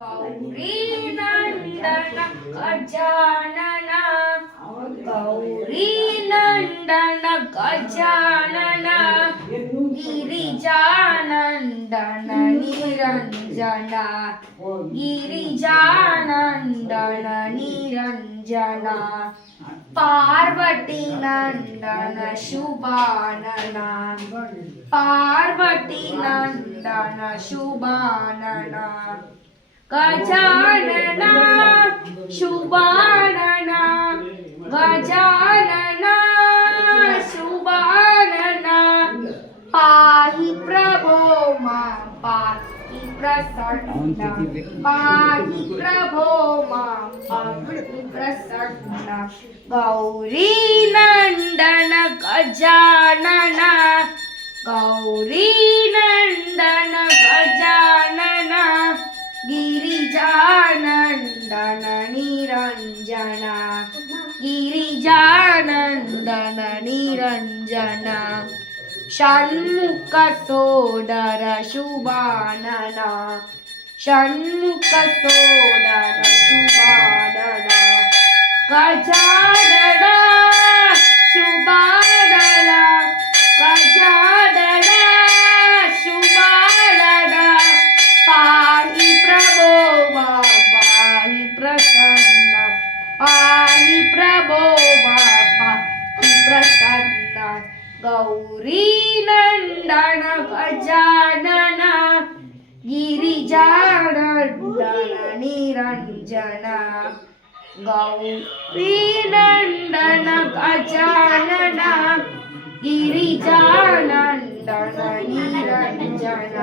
गौरी नंदन गजानन गौरी नंदन गजानन गिरिजानंदन निरंजन गिरिजानंदन निरंजन पार्वती नंदन शुभानन पार्वती नंदन शुभानन गजानन शुभानन गजानन शुभानन पाहि प्रभो मां पाहि प्रसन्न पाहि प्रभो मां पाहि प्रसन्न गौरी नंदन गजानन गौरी नंदन गजानन गिरिजानंदन निरंजन गिरिजानंदन निरंजन षण्मुख सोदर शुभानन षण्मुख सोदर शुभानन गजानन शुभानन गजानन शुभानन पाहि प्रभो मां पाहि प्रसन्न पाहि प्रभो मां पाहि प्रसन्न गौरी नंदन गजानन गिरिजानंदन निरंजन गौरी नंदन गजानन गिरिजानंदन निरंजन